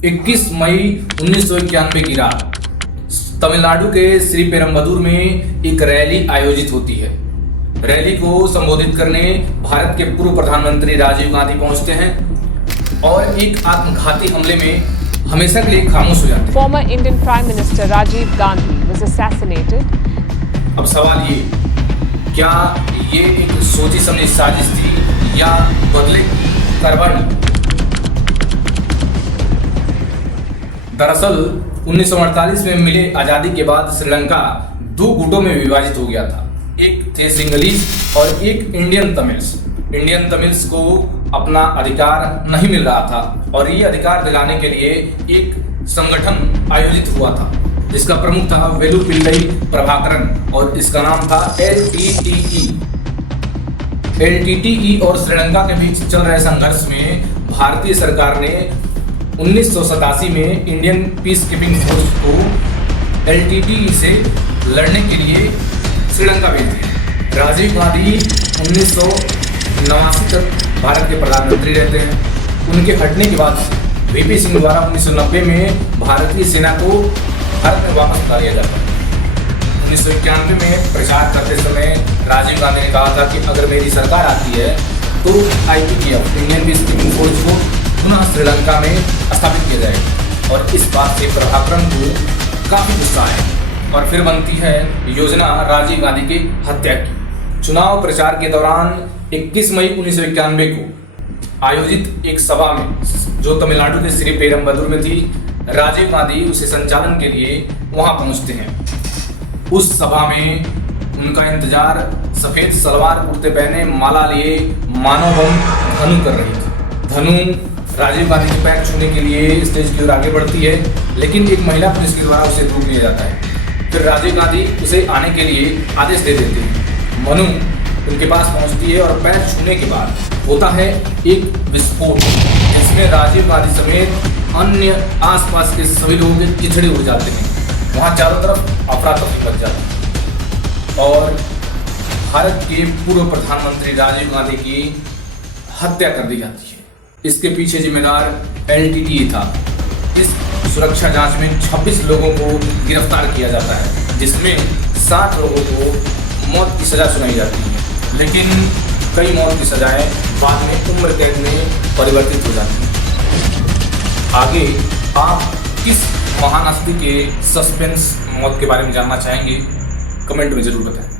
21 मई 1991 की रात तमिलनाडु के श्रीपेरम्बदूर में एक रैली आयोजित होती है। रैली को संबोधित करने भारत के पूर्व प्रधानमंत्री राजीव गांधी पहुंचते हैं और एक आत्मघाती हमले में हमेशा के लिए खामोश हो जाते हैं। Former Indian Prime Minister Rajiv Gandhi was assassinated. अब सवाल ये, क्या ये एक सोची समझी साजिश थी या बदले करवट? दरअसल 1948 में मिले आजादी के बाद श्रीलंका दो गुटों में विभाजित हो गया था। एक थे सिंगलीज और एक इंडियन तमिल्स। इंडियन तमिल्स को अपना अधिकार नहीं मिल रहा था और ये अधिकार दिलाने के लिए एक संगठन आयोजित हुआ था जिसका प्रमुख था वेलुपिल्लई प्रभाकरन और इसका नाम था LTTE। LTTE और श्रीलंका के बीच चल रहे संघर्ष में भारतीय सरकार ने 1987 में इंडियन पीस कीपिंग फोर्स को LTTE से लड़ने के लिए श्रीलंका भेज दिया। राजीव गांधी 1989 तक भारत के प्रधानमंत्री रहते हैं। उनके हटने के बाद VP सिंह द्वारा 1990 में भारतीय सेना को भारत में वापस उतार दिया जाता है। 1991 में प्रचार करते समय राजीव गांधी ने कहा था कि अगर मेरी सरकार आती है तो IPKF Indian peace keeping force को पुनः श्रीलंका में स्थापित किया जाएगा और इस बात से प्रभाकरन को काफी गुस्सा है और फिर बनती है योजना राजीव गांधी की हत्या की। चुनाव प्रचार के दौरान 21 मई 1991 को आयोजित एक सभा में जो तमिलनाडु के श्रीपेरम्बदूर में थी, राजीव गांधी उसे संचालन के लिए वहां पहुंचते हैं। उस सभा में उनका इंतजार सफेद सलवार कुर्ते पहने माला लिए मानव बम धनु कर रही थी। धनु राजीव गांधी के पैर छूने के लिए स्टेज की ओर आगे बढ़ती है, लेकिन एक महिला पुलिस के द्वारा उसे रोक लिया जाता है। फिर राजीव गांधी उसे आने के लिए आदेश दे देते हैं। मनु उनके पास पहुंचती है और पैर छूने के बाद होता है एक विस्फोट जिसमें राजीव गांधी समेत अन्य आसपास के सभी लोग चिथड़े उड़ जाते हैं। वहां चारों तरफ अफरा तफरी मच जाती है और भारत के पूर्व प्रधानमंत्री राजीव गांधी की हत्या कर दी जाती है। इसके पीछे जिम्मेदार LTTE था। इस सुरक्षा जांच में 26 लोगों को गिरफ्तार किया जाता है, जिसमें 60 लोगों को मौत की सजा सुनाई जाती है, लेकिन कई मौत की सजाएं बाद में उम्र कैद में परिवर्तित हो जाती हैं। आगे आप किस महान हस्ती के सस्पेंस मौत के बारे में जानना चाहेंगे? कमेंट में जरूर बताएं।